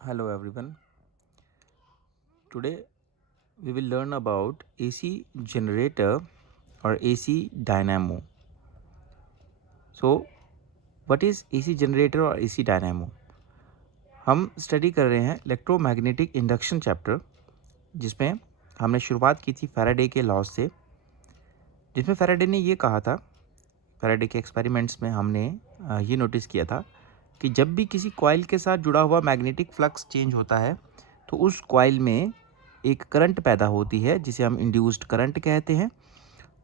Hello everyone. Today we will learn about AC generator or AC dynamo. So what is AC generator or AC dynamo? हम study कर रहे हैं electromagnetic induction chapter, जिसमें हमने शुरुआत की थी फैराडे के लॉज से, जिसमें फैराडे ने ये कहा था, फैराडे के एक्सपेरिमेंट्स में हमने ये नोटिस किया था कि जब भी किसी कॉइल के साथ जुड़ा हुआ मैग्नेटिक फ्लक्स चेंज होता है तो उस कॉइल में एक करंट पैदा होती है जिसे हम इंड्यूस्ड करंट कहते हैं,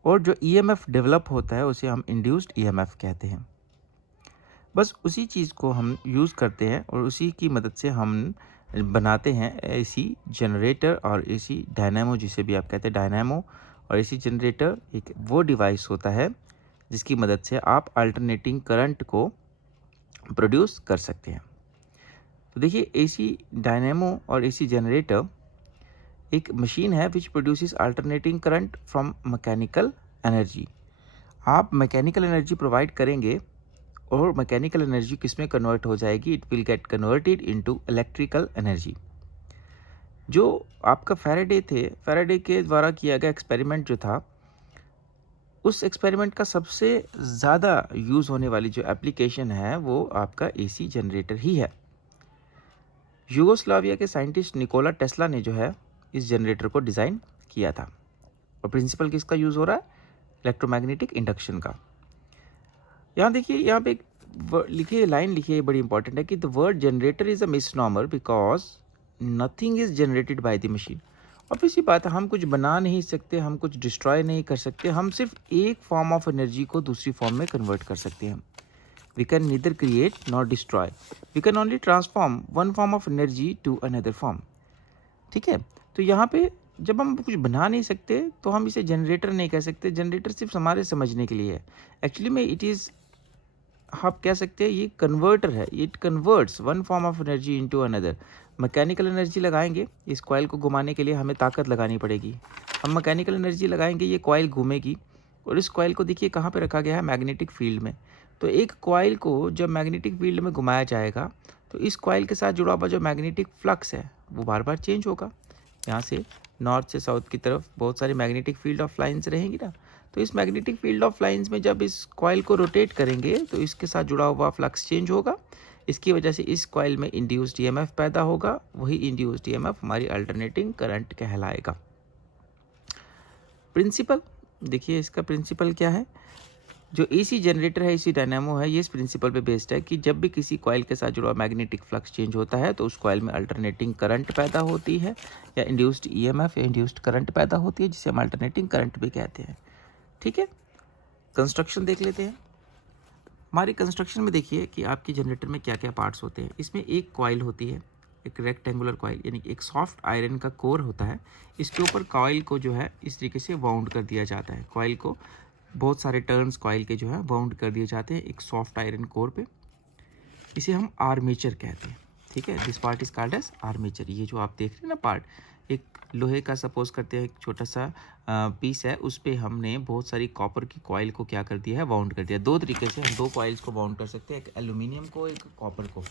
और जो ईएमएफ डेवलप होता है उसे हम इंड्यूस्ड ईएमएफ कहते हैं। बस उसी चीज़ को हम यूज़ करते हैं और उसी की मदद से हम बनाते हैं एसी जनरेटर और एसी डायनामो, जिसे भी आप कहते हैं डायनामो। और एसी जनरेटर एक वो डिवाइस होता है जिसकी मदद से आप अल्टरनेटिंग करंट को प्रोड्यूस कर सकते हैं। तो देखिए, एसी डायनामो और एसी जनरेटर एक मशीन है which produces alternating current from mechanical energy. आप मैकेनिकल एनर्जी प्रोवाइड करेंगे और मैकेनिकल एनर्जी किस में कन्वर्ट हो जाएगी? It will get converted into electrical energy. जो आपका फैराडे थे, फैराडे के द्वारा किया गया एक्सपेरिमेंट जो था, उस एक्सपेरिमेंट का सबसे ज़्यादा यूज़ होने वाली जो एप्लीकेशन है वो आपका एसी जनरेटर ही है। यूगोस्लाविया के साइंटिस्ट निकोला टेस्ला ने जो है इस जनरेटर को डिज़ाइन किया था। और प्रिंसिपल किसका यूज़ हो रहा है? इलेक्ट्रोमैग्नेटिक इंडक्शन का। यहाँ देखिए, यहाँ पे एक लिखिए, लाइन लिखिए, बड़ी इंपॉर्टेंट है कि the word generator is a misnomer because nothing is generated by the machine. Obvious सी बात है, हम कुछ बना नहीं सकते, हम कुछ डिस्ट्रॉय नहीं कर सकते, हम सिर्फ एक फॉर्म ऑफ एनर्जी को दूसरी फॉर्म में कन्वर्ट कर सकते हैं। We can neither create not destroy, we can only transform one form of energy to another form. ठीक है, तो यहाँ पे जब हम कुछ बना नहीं सकते तो हम इसे जनरेटर नहीं कह सकते। जनरेटर सिर्फ हमारे समझने के लिए है। एक्चुअली में इट इज़, आप कह सकते हैं ये कन्वर्टर है। It converts one form of energy into another. Mechanical energy लगाएंगे, इस कॉइल को घुमाने के लिए हमें ताकत लगानी पड़ेगी। हम मैकेनिकल एनर्जी लगाएंगे, ये कॉइल घूमेगी, और इस कॉइल को देखिए कहाँ पे रखा गया है? मैग्नेटिक फील्ड में। तो एक कॉइल को जब मैग्नेटिक फील्ड में घुमाया जाएगा तो इस कॉइल के साथ जुड़ा हुआ जो मैग्नेटिक फ्लक्स है वो बार बार चेंज होगा। यहाँ से नॉर्थ से साउथ की तरफ बहुत सारी मैग्नेटिक फील्ड ऑफ लाइंस रहेंगी ना, तो इस मैग्नेटिक फील्ड ऑफ लाइंस में जब इस कॉइल को रोटेट करेंगे तो इसके साथ जुड़ा हुआ फ्लक्स चेंज होगा। इसकी वजह से इस कॉइल में इंड्यूस्ड ईएमएफ पैदा होगा। वही इंड्यूस्ड ईएमएफ हमारी अल्टरनेटिंग करंट कहलाएगा। प्रिंसिपल देखिए, इसका प्रिंसिपल क्या है? जो एसी जनरेटर है, एसी डायनामो है, ये इस प्रिंसिपल पे बेस्ड है कि जब भी किसी कॉइल के साथ जुड़ा मैग्नेटिक फ्लक्स चेंज होता है तो उस कॉइल में अल्टरनेटिंग करंट पैदा होती है, या इंड्यूस्ड ईएमएफ या इंड्यूस्ड करंट पैदा होती है, जिसे हम अल्टरनेटिंग करंट भी कहते हैं। ठीक है, कंस्ट्रक्शन देख लेते हैं। हमारी कंस्ट्रक्शन में देखिए कि आपके जनरेटर में क्या क्या पार्ट्स होते हैं। इसमें एक कॉइल होती है, एक रेक्टेंगुलर कॉइल, यानी कि एक सॉफ्ट आयरन का कोर होता है। इसके ऊपर कॉइल को जो है इस तरीके से वाउंड कर दिया जाता है। कॉइल को बहुत सारे टर्न्स कॉइल के जो है वाउंड कर दिए जाते हैं एक सॉफ्ट आयरन कोर पे। इसे हम आर्मेचर कहते हैं। ठीक है, this part is called as armature. ये जो आप देख रहे हैं ना पार्ट, एक लोहे का सपोज करते हैं एक छोटा सा पीस है, उस पर हमने बहुत सारी कॉपर की कॉइल को क्या कर दिया है? वाउंड कर दिया। दो तरीके से हम दो कॉइल्स को वाउंड कर सकते हैं, एक एल्यूमिनियम को, एक कॉपर को।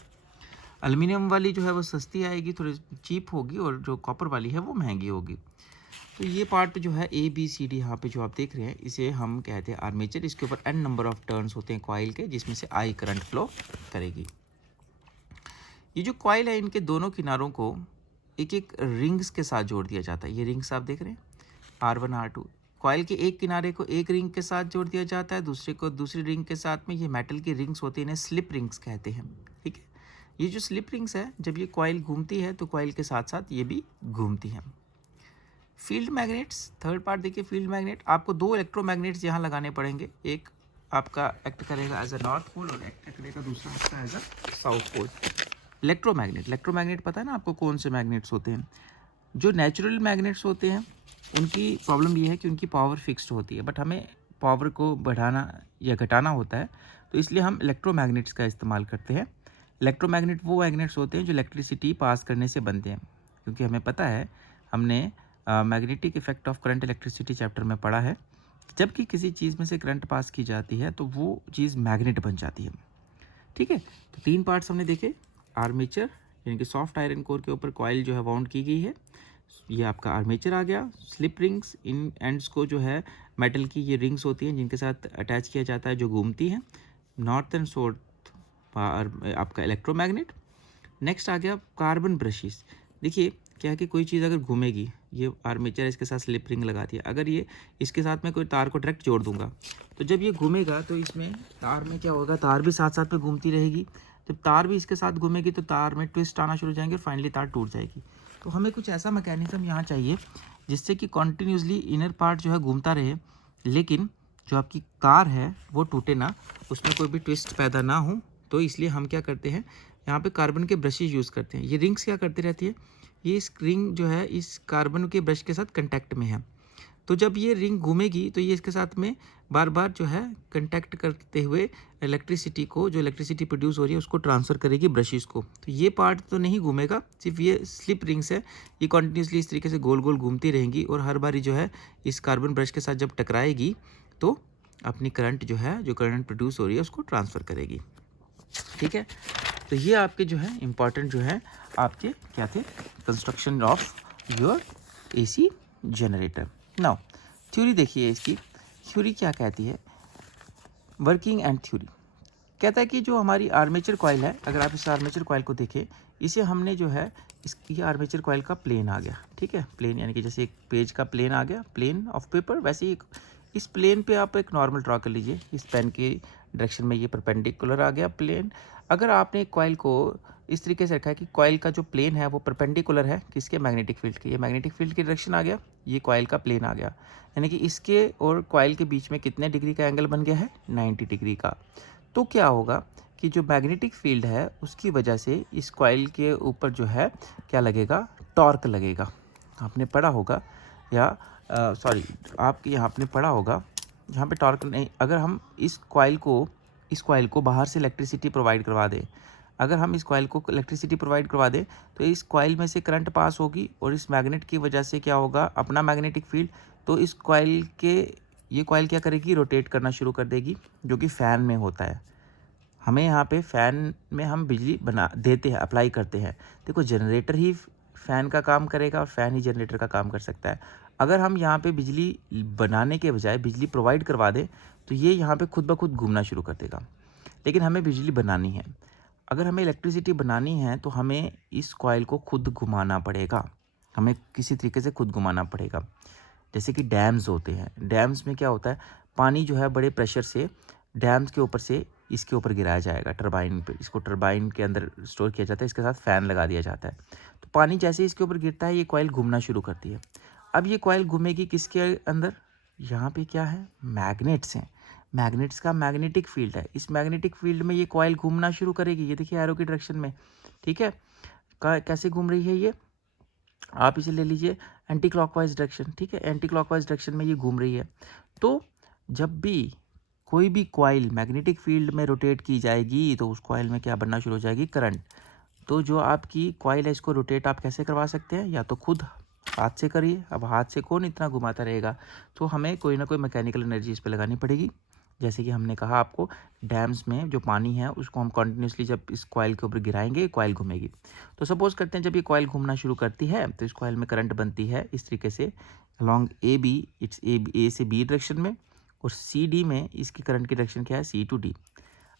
एल्यूमिनियम वाली जो है वो सस्ती आएगी, थोड़ी चीप होगी, और जो कॉपर वाली है वो महंगी होगी। तो ये पार्ट जो है ए बी सी डी यहाँ पे जो आप देख रहे हैं, इसे हम कहते हैं आर्मेचर। इसके ऊपर n नंबर ऑफ टर्न्स होते हैं कॉइल के, जिसमें से I करंट फ्लो करेगी। ये जो कॉइल है, इनके दोनों किनारों को एक एक रिंग्स के साथ जोड़ दिया जाता है। ये रिंग्स आप देख रहे हैं, R1 R2। कॉइल के एक किनारे को एक रिंग के साथ जोड़ दिया जाता है, दूसरे को दूसरी रिंग के साथ में। ये मेटल की रिंग्स होती हैं, इन्हें स्लिप रिंग्स कहते हैं। ठीक है, ये जो स्लिप रिंग्स है, जब ये कॉइल घूमती है तो कॉइल के साथ साथ ये भी घूमती हैं। फील्ड मैग्नेट्स, थर्ड पार्ट देखिए, फील्ड मैग्नेट। आपको दो इलेक्ट्रोमैग्नेट्स यहाँ लगाने पड़ेंगे। एक आपका एक्ट करेगा एज अ नॉर्थ पोल और एक्ट करेगा दूसरा आपका as a south pole. Electromagnet पता है ना आपको कौन से मैग्नेट्स होते हैं? जो नेचुरल मैग्नेट्स होते हैं उनकी प्रॉब्लम ये है कि उनकी पावर फिक्स्ड होती है, बट हमें पावर को बढ़ाना या घटाना होता है, तो इसलिए हम इलेक्ट्रोमैग्नेट्स का इस्तेमाल करते हैं। इलेक्ट्रोमैग्नेट वो मैग्नेट्स होते हैं जो इलेक्ट्रिसिटी पास करने से बनते हैं, क्योंकि हमें पता है, हमने magnetic effect of current electricity chapter में पढ़ा है, जब कि किसी चीज़ में से करंट पास की जाती है तो वो चीज़ मैग्नेट बन जाती है। ठीक है, तो तीन पार्ट्स हमने देखे, आर्मेचर, यानी कि सॉफ्ट आयरन कोर के ऊपर कॉइल जो है वाउंड की गई है। ये आपका आर्मेचर आ गया। स्लिप रिंग्स, इन एंड्स को जो है मेटल की ये रिंग्स होती हैं जिनके साथ अटैच किया जाता है, जो घूमती हैं। नॉर्थ एंड साउथ आपका इलेक्ट्रोमैग्नेट। नेक्स्ट आ गया कार्बन ब्रशेस। देखिए क्या है कि कोई चीज़ अगर घूमेगी, ये आर्मेचर इसके साथ स्लिप रिंग लगा दी है, अगर ये इसके साथ में कोई तार को डायरेक्ट जोड़ दूंगा तो जब ये घूमेगा तो इसमें तार में क्या होगा, तार भी साथ साथ में घूमती रहेगी। जब तार भी इसके साथ घूमेगी तो तार में ट्विस्ट आना शुरू हो जाएंगे और फाइनली तार टूट जाएगी। तो हमें कुछ ऐसा मैकेनिज्म यहाँ चाहिए जिससे कि कॉन्टीन्यूसली इनर पार्ट जो है घूमता रहे, लेकिन जो आपकी कार है वो टूटे ना, उसमें कोई भी ट्विस्ट पैदा ना हो। तो इसलिए हम क्या करते हैं, यहाँ पे कार्बन के ब्रशेज यूज़ करते हैं। ये रिंग्स क्या करती रहती है, ये इस रिंग जो है इस कार्बन के ब्रश के साथ कंटैक्ट में है। तो जब ये रिंग घूमेगी तो ये इसके साथ में बार बार जो है कंटैक्ट करते हुए इलेक्ट्रिसिटी को, जो इलेक्ट्रिसिटी प्रोड्यूस हो रही है उसको ट्रांसफ़र करेगी ब्रशेस को। तो ये पार्ट तो नहीं घूमेगा, सिर्फ ये स्लिप रिंग्स है, ये कॉन्टीन्यूसली इस तरीके से गोल गोल घूमती रहेंगी और हर बारी जो है इस कार्बन ब्रश के साथ जब टकराएगी तो अपनी करंट जो है, जो करंट प्रोड्यूस हो रही है उसको ट्रांसफ़र करेगी। ठीक है, तो ये आपके जो है इम्पॉर्टेंट जो है आपके क्या थे, construction of your AC generator. Now theory देखिए, इसकी थ्योरी क्या कहती है, वर्किंग एंड थ्योरी कहता है कि जो हमारी आर्मेचर कॉइल है, अगर आप इस आर्मेचर कॉइल को देखें, इसे हमने जो है ये आर्मेचर कॉइल का प्लेन आ गया। ठीक है, प्लेन यानी कि जैसे एक पेज का प्लेन आ गया, प्लेन ऑफ पेपर, वैसे ही इस प्लेन पे आप एक नॉर्मल ड्रॉ कर लीजिए। इस पेन की डायरेक्शन में ये परपेंडिकुलर आ गया प्लेन। अगर आपने एक कॉइल को इस तरीके से रखा है कि कॉइल का जो प्लेन है वो परपेंडिकुलर है किसके, मैग्नेटिक फील्ड के, ये मैग्नेटिक फील्ड की डायरेक्शन आ गया, ये कॉइल का प्लेन आ गया, यानी कि इसके और कॉइल के बीच में कितने डिग्री का एंगल बन गया है, 90 डिग्री का। तो क्या होगा कि जो मैग्नेटिक फील्ड है उसकी वजह से इस कॉइल के ऊपर जो है क्या लगेगा, टॉर्क लगेगा। आपने पढ़ा होगा या आपके यहाँ आपने पढ़ा होगा, यहाँ पे टॉर्क नहीं, अगर हम इस कॉइल को बाहर से इलेक्ट्रिसिटी प्रोवाइड करवा दें, अगर हम इस कॉइल को इलेक्ट्रिसिटी प्रोवाइड करवा दें तो इस कॉइल में से करंट पास होगी और इस मैग्नेट की वजह से क्या होगा, अपना मैग्नेटिक फील्ड, तो इस कॉइल के, ये कॉइल क्या करेगी, रोटेट करना शुरू कर देगी, जो कि फ़ैन में होता है। हमें यहाँ पे फ़ैन में हम बिजली बना देते हैं, अप्लाई करते हैं। देखो जनरेटर ही फ़ैन का काम करेगा और फ़ैन ही जनरेटर का काम कर सकता है। अगर हम यहाँ पे बिजली बनाने के बजाय बिजली प्रोवाइड करवा दें तो ये यहाँ पे खुद ब खुद घूमना शुरू कर देगा। लेकिन हमें बिजली बनानी है, अगर हमें इलेक्ट्रिसिटी बनानी है तो हमें इस कॉइल को खुद घुमाना पड़ेगा, हमें किसी तरीके से खुद घुमाना पड़ेगा। जैसे कि डैम्स होते हैं, डैम्स में क्या होता है, पानी जो है बड़े प्रेशर से डैम्स के ऊपर से इसके ऊपर गिराया जाएगा, टरबाइन पे, इसको टरबाइन के अंदर स्टोर किया जाता है, इसके साथ फ़ैन लगा दिया जाता है। तो पानी जैसे ही इसके ऊपर गिरता है ये कॉइल घूमना शुरू करती है। अब ये कॉइल घूमेगी किसके अंदर, यहाँ पे क्या है, मैग्नेट्स हैं, मैग्नेट्स का मैग्नेटिक फील्ड है, इस मैग्नेटिक फील्ड में ये कॉइल घूमना शुरू करेगी। ये देखिए एरो की डायरेक्शन में, ठीक है, कैसे घूम रही है ये, आप इसे ले लीजिए एंटी क्लॉकवाइज डायरेक्शन। ठीक है, एंटी क्लॉकवाइज डायरेक्शन में ये घूम रही है। तो जब भी कोई भी कॉइल मैग्नेटिक फील्ड में रोटेट की जाएगी तो उस कॉइल में क्या बनना शुरू हो जाएगी, करंट। तो जो आपकी कॉइल है इसको रोटेट आप कैसे करवा सकते हैं, या तो खुद हाथ से करिए। अब हाथ से कौन इतना घुमाता रहेगा, तो हमें कोई ना कोई मैकेनिकल एनर्जी इस पर लगानी पड़ेगी। जैसे कि हमने कहा आपको, डैम्स में जो पानी है उसको हम कंटिन्यूसली जब इस कॉइल के ऊपर गिराएंगे कॉइल घूमेगी। तो सपोज करते हैं जब ये कॉइल घूमना शुरू करती है तो इस कॉइल में करंट बनती है इस तरीके से along A B, it's A से बी डायरेक्शन में, और सी डी में इसकी करंट की डायरेक्शन क्या है, सी टू डी।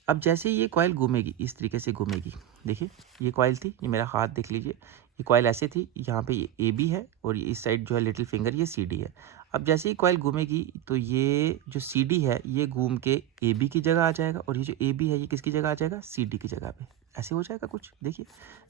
अब जैसे ही ये कॉइल घूमेगी इस तरीके से घूमेगी, देखिए ये कॉइल थी, ये मेरा हाथ देख लीजिए, ये कॉइल ऐसे थी, यहाँ पे ये ए बी है और ये इस साइड जो है लिटिल फिंगर ये सी डी है। अब जैसे ही कॉइल घूमेगी तो ये जो सी डी है ये घूम के ए बी की जगह आ जाएगा, और ये जो ए बी है ये किसकी जगह आ जाएगा, सी डी की जगह पे। ऐसे हो जाएगा कुछ, देखिए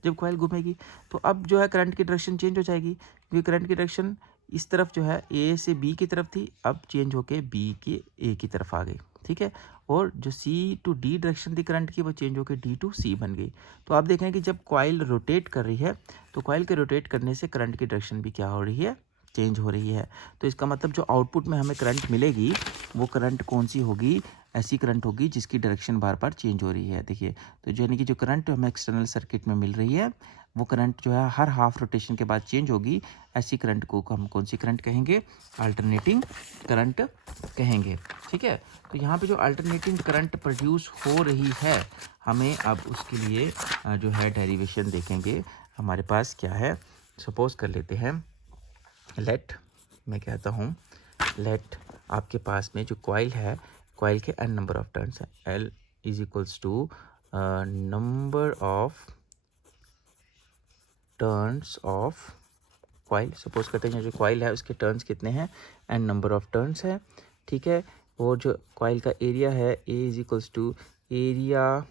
जब कॉइल घूमेगी तो अब जो है करंट की डायरेक्शन चेंज हो जाएगी, क्योंकि करंट की डायरेक्शन इस तरफ जो है ए से बी की तरफ थी, अब चेंज होके बी के ए की तरफ आ गई। ठीक है, और जो सी टू डी डायरेक्शन थी करंट की वो चेंज होकर डी टू सी बन गई। तो आप देख रहे हैं कि जब कॉइल रोटेट कर रही है तो कॉइल के रोटेट करने से करंट की डायरेक्शन भी क्या हो रही है, चेंज हो रही है। तो इसका मतलब जो आउटपुट में हमें करंट मिलेगी वो करंट कौन सी होगी, ऐसी करंट होगी जिसकी डायरेक्शन बार बार चेंज हो रही है। देखिए, तो यानी कि जो करंट हमें एक्सटर्नल सर्किट में मिल रही है वो करंट जो है हर हाफ रोटेशन के बाद चेंज होगी, ऐसी करंट को हम कौन सी करंट कहेंगे? अल्टरनेटिंग करंट कहेंगे। ठीक है, तो यहाँ पे जो अल्टरनेटिंग करंट प्रोड्यूस हो रही है, हमें अब उसके लिए जो है डेरिवेशन देखेंगे। हमारे पास क्या है, सपोज कर लेते हैं, लेट, मैं कहता हूँ लेट आपके पास में जो कॉइल है, कॉइल के n नंबर ऑफ टर्न्स है, L is equals to number of turns of coil. Suppose करते हैं जो कॉइल है उसके टर्न्स कितने हैं? n नंबर ऑफ टर्न्स है। ठीक है, और जो कॉइल का एरिया है, A is equals to area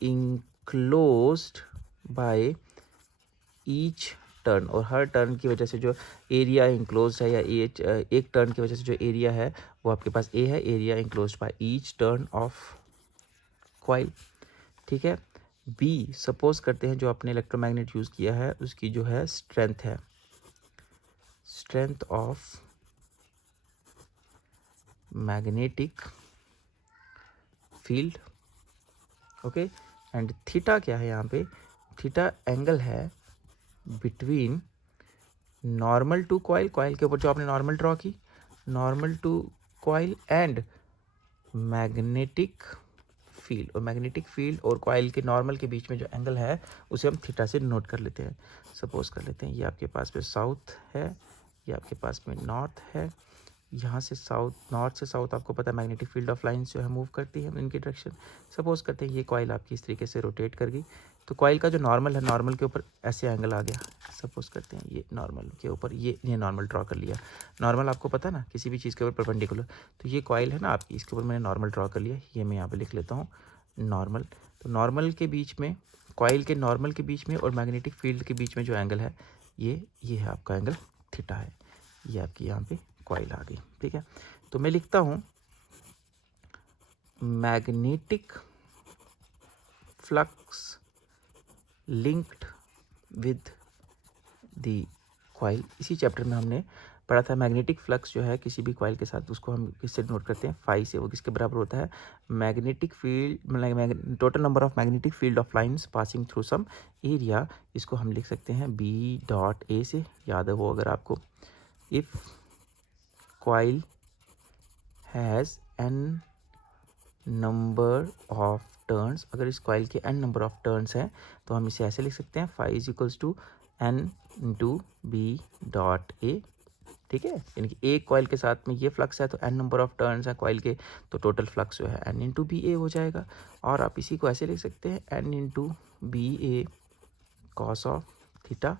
enclosed by each turn, और हर टर्न की वजह से जो एरिया इंक्लोज्ड है, या एक टर्न की वजह से जो एरिया है वो आपके पास A है, area enclosed by each turn off coil. ठीक है, B सपोज करते हैं जो आपने इलेक्ट्रोमैग्नेट यूज़ किया है उसकी जो है स्ट्रेंथ है, strength of magnetic field. Okay, and theta क्या है यहाँ पे? थीटा एंगल है between normal to coil, coil के ऊपर जो आपने नॉर्मल ड्रॉ की, normal to coil and magnetic field, और मैग्नेटिक फील्ड और कॉइल के नॉर्मल के बीच में जो एंगल है उसे हम थीटा से नोट कर लेते हैं। सपोज कर लेते हैं ये आपके पास में साउथ है, ये आपके पास में नॉर्थ है, यहाँ से साउथ, नॉर्थ से साउथ आपको पता है मैग्नेटिक फील्ड ऑफ लाइंस जो है मूव करती है इनकी डायरेक्शन। सपोज करते हैं ये कॉइल आपकी इस तरीके से रोटेट कर गई, तो कॉइल का जो नॉर्मल है, नॉर्मल के ऊपर ऐसे एंगल आ गया। सपोज करते हैं ये नॉर्मल के ऊपर ये नॉर्मल ड्रॉ कर लिया। नॉर्मल आपको पता है ना किसी भी चीज़ के ऊपर परपेंडिकुलर, तो ये कॉइल है ना आपकी, इसके ऊपर मैंने नॉर्मल ड्रॉ कर लिया, ये मैं यहाँ पे लिख लेता हूँ नॉर्मल। तो नॉर्मल के बीच में, कॉइल के नॉर्मल के बीच में और मैग्नेटिक फील्ड के बीच में जो एंगल है ये है आपका एंगल थीटा है, ये आपकी यहाँ पे कॉइल आ गई। ठीक है, तो मैं लिखता हूँ magnetic flux linked with the coil. इसी चैप्टर में हमने पढ़ा था मैग्नेटिक फ्लक्स जो है किसी भी कॉइल के साथ, उसको हम किससे नोट करते हैं? फाई से। वो किसके बराबर होता है? मैग्नेटिक फील्ड, मतलब total number of magnetic field of lines passing through some area. इसको हम लिख सकते हैं बी डॉट ए से, याद है वो अगर आपको। If coil has n number of turns, अगर इस कॉइल के n नंबर ऑफ टर्न्स हैं तो हम इसे ऐसे लिख सकते हैं, phi is equals to n into B dot A. ठीक है, यानी कि एक कॉइल के साथ में ये फ्लक्स है तो n नंबर ऑफ टर्न्स है कॉइल के, तो टोटल फ्लक्स जो है n इंटू बी ए हो जाएगा। और आप इसी को ऐसे लिख सकते हैं n into B A cos of theta.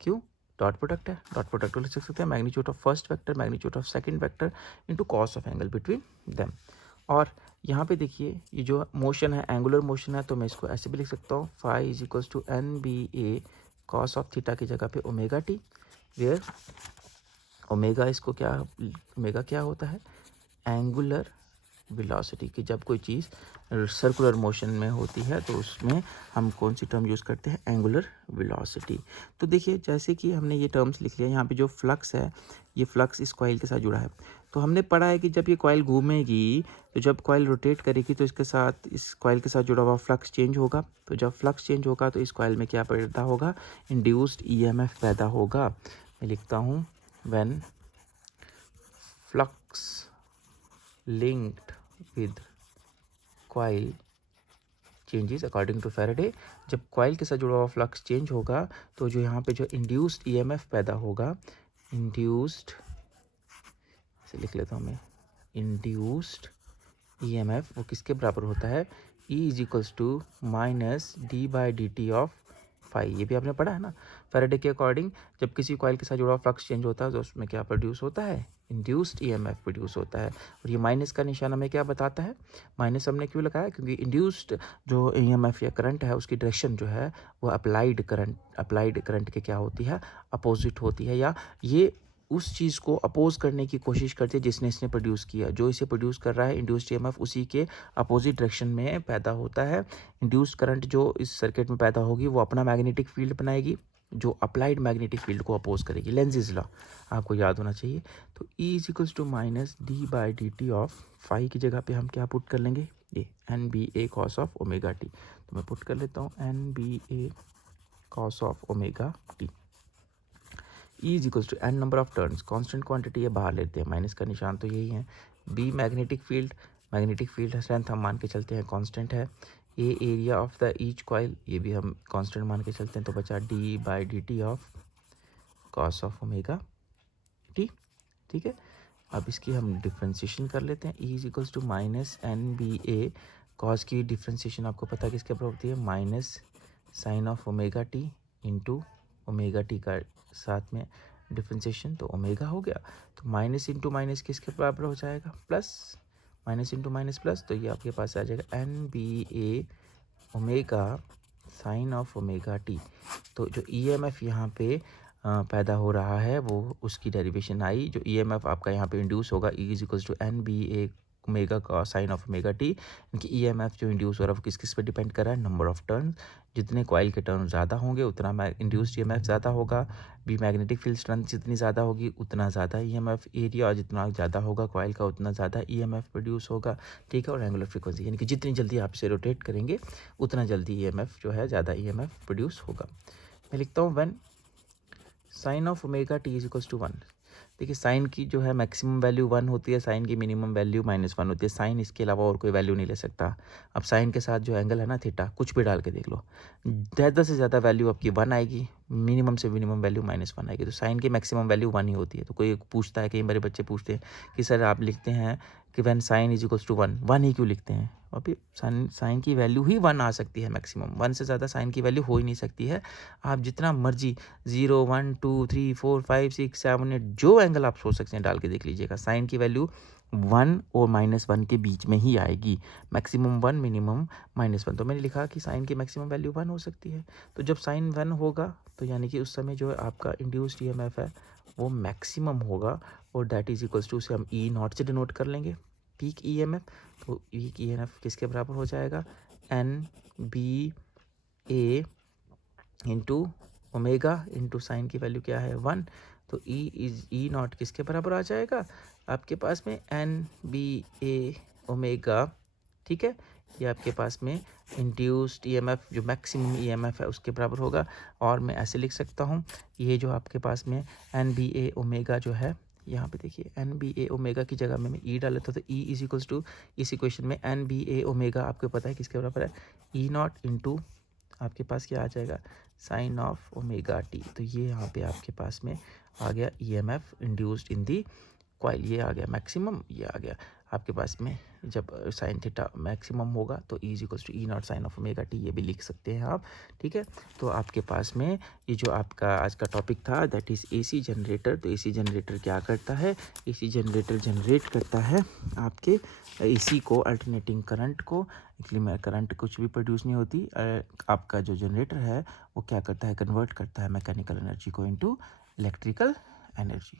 क्यों? डॉट प्रोडक्ट है, डॉट प्रोडक्ट को लिख सकते हैं magnitude of first vector, magnitude of second vector into cos of angle between them. और यहाँ पे देखिए ये जो मोशन है एंगुलर मोशन है, तो मैं इसको ऐसे भी लिख सकता हूँ, phi is equals to N B A cos of theta की जगह पे ओमेगा टी, वेयर ओमेगा इसको क्या, ओमेगा क्या होता है? Angular velocity. की जब कोई चीज़ सर्कुलर मोशन में होती है तो उसमें हम कौन सी टर्म यूज़ करते हैं? Angular velocity. तो देखिए जैसे कि हमने ये टर्म्स लिख लिया, यहाँ पे जो फ्लक्स है ये फ्लक्स इस कॉइल के साथ जुड़ा है, तो हमने पढ़ा है कि जब ये कॉइल घूमेगी, तो जब कॉइल रोटेट करेगी तो इसके साथ, इस कॉइल के साथ जुड़ा हुआ फ्लक्स चेंज होगा। तो जब फ्लक्स चेंज होगा तो इस कॉइल में क्या पैदा होगा? इंड्यूस्ड ईएमएफ पैदा होगा। मैं लिखता हूँ when flux linked with coil changes according to Faraday, जब कॉइल के साथ जुड़ा हुआ फ्लक्स चेंज होगा तो जो यहाँ पे जो इंड्यूस्ड ईएमएफ पैदा होगा, इंड्यूस्ड, इसे लिख लेता हूँ मैं, इंड्यूस्ड ईएमएफ वो किसके बराबर होता है? E is equals to minus d by d t of phi. ये भी आपने पढ़ा है ना फैराडे के अकॉर्डिंग, जब किसी कॉइल के साथ जुड़ा हुआ फ्लक्स चेंज होता है तो उसमें क्या प्रोड्यूस होता है? इंड्यूस्ड ईएमएफ प्रोड्यूस होता है। और ये माइनस का निशान हमें क्या बताता है? माइनस हमने क्यों लगाया? क्योंकि इंड्यूस्ड जो ईएमएफ या करंट है उसकी डायरेक्शन जो है वो अप्लाइड करंट के क्या होती है? अपोजिट होती है, या ये उस चीज़ को अपोज करने की कोशिश करती है जिसने इसने प्रोड्यूस किया। जो इसे प्रोड्यूस कर रहा है इंड्यूस्ड ईएमएफ उसी के अपोजिट डायरेक्शन में पैदा होता है। इंड्यूस्ड करंट जो इस सर्किट में पैदा होगी वो अपना मैग्नेटिक फील्ड बनाएगी जो अप्लाइड मैग्नेटिक फील्ड को अपोज करेगी। लेंज़िस लॉ आपको याद होना चाहिए। तो E is equals to minus d by d t of phi की जगह पे हम क्या पुट कर लेंगे? ये N B A cos of omega t. तो मैं पुट कर लेता हूँ N B A cos of omega t. E is equals to N number of turns, constant quantity है बाहर लेते हैं, माइनस का निशान तो यही है. बी मैग्नेटिक फील्ड स्ट्रेंथ हम मान के चलते हैं कांस्टेंट है. A area of the each coil, ये भी हम कांस्टेंट मान के चलते हैं, तो बचा d by d t of cos of omega t. ठीक है, अब इसकी हम डिफ्रेंशिएशन कर लेते हैं. E is equals to minus N B A, cos की डिफ्रेंशिएशन आपको पता है किसके बराबर होती है, minus sine of omega t into omega t का साथ में डिफ्रेंशिएशन, तो ओमेगा हो गया. तो माइनस इंटू माइनस किसके बराबर हो जाएगा, plus. Minus into minus plus, तो ये आपके पास आ जाएगा N B A omega sine of omega t. तो जो ईएमएफ यहाँ पे पैदा हो रहा है वो उसकी डेरिवेशन आई. जो ईएमएफ आपका यहाँ पे इंड्यूस होगा, E is equals to N B A omega का साइन ऑफ ओमेगा टी. इनकी ईएमएफ जो इंड्यूस हो रहा है वो किस किस पे डिपेंड कर रहा है, नंबर ऑफ टर्न. जितने कॉइल के टर्न ज़्यादा होंगे उतना इंड्यूस्ड ईएमएफ ज़्यादा होगा. बी मैग्नेटिक फील्ड स्ट्रेंथ जितनी ज़्यादा होगी उतना ज़्यादा ईएमएफ एरिया, और जितना ज़्यादा होगा कॉइल का उतना ज़्यादा ईएमएफ प्रोड्यूस होगा. ठीक है, और एंगुलर फ्रीक्वेंसी यानी कि जितनी जल्दी आप इसे रोटेट करेंगे उतना जल्दी ईएमएफ जो है ज़्यादा ईएमएफ प्रोड्यूस होगा. मैं लिखता हूँ when sine of omega t is equals to 1. देखिए साइन की जो है मैक्सिमम वैल्यू 1 होती है, साइन की मिनिमम वैल्यू -1 होती है. साइन इसके अलावा और कोई वैल्यू नहीं ले सकता. अब साइन के साथ जो एंगल है ना थीटा, कुछ भी डाल के देख लो, ज़्यादा से ज़्यादा वैल्यू आपकी 1 आएगी, मिनिमम से मिनिमम वैल्यू -1 आएगी. तो साइन की मैक्सिमम वैल्यू 1 ही होती है. तो कोई पूछता है, कई बार बच्चे पूछते हैं कि सर आप लिखते हैं कि when sine is equals to 1 ही क्यों लिखते हैं. और फिर साइन की वैल्यू ही 1 आ सकती है मैक्सिमम, 1 से ज़्यादा साइन की वैल्यू हो ही नहीं सकती है. आप जितना मर्जी 0 1 2 3 4 5 6 7 8 जो एंगल आप सोच सकते हैं डाल के देख लीजिएगा, साइन की वैल्यू 1 और -1 के बीच में ही आएगी. Maximum 1, minimum -1. तो मैंने लिखा कि साइन की मैक्सिमम वैल्यू 1 हो सकती है. तो जब साइन 1 होगा तो यानी कि उस समय जो है आपका इंड्यूस्ड ईएमएफ है वो मैक्सिमम होगा, और दैट इज इक्वल्स टू, उसे हम ई नॉट से डिनोट कर लेंगे, पीक ईएमएफ. तो पीक ईएमएफ किसके बराबर हो जाएगा, एन बी ए इंटू ओमेगा इंटू साइन की वैल्यू क्या है 1. तो ई नॉट किसके बराबर आ जाएगा आपके पास में, एन बी ए ओमेगा. ठीक है, ये आपके पास में इंड्यूस्ड ईएमएफ जो मैक्सिमम ईएमएफ है उसके बराबर होगा. और मैं ऐसे लिख सकता हूँ, ये जो आपके पास में एन बी ए ओमेगा जो है, यहाँ पे देखिए एन बी ए ओमेगा की जगह में मैं ई डाल लेता हूँ. तो ई इज इक्वल्स टू, इस इक्वेशन में एन बी ए ओमेगा आपको पता है किसके बराबर है, ई नॉट इंटू आपके पास क्या आ जाएगा, साइन ऑफ ओमेगा टी. तो ये यहाँ पे आपके पास में आ गया EMF induced in the coil. ये आ गया मैक्सिमम, ये आ गया आपके पास में. जब साइन थीटा मैक्सिमम होगा तो E is equals to E naught sine of omega t, ये भी लिख सकते हैं आप. ठीक है, तो आपके पास में ये जो आपका आज का टॉपिक था दैट इज़ एसी जनरेटर. तो एसी जनरेटर क्या करता है, एसी जनरेटर जनरेट करता है आपके एसी को, अल्टरनेटिंग करंट को. एक्चुअली में करंट कुछ भी प्रोड्यूस नहीं होती, आपका जो जनरेटर है वो क्या करता है, कन्वर्ट करता है मैकेनिकल एनर्जी को इनटू इलेक्ट्रिकल एनर्जी.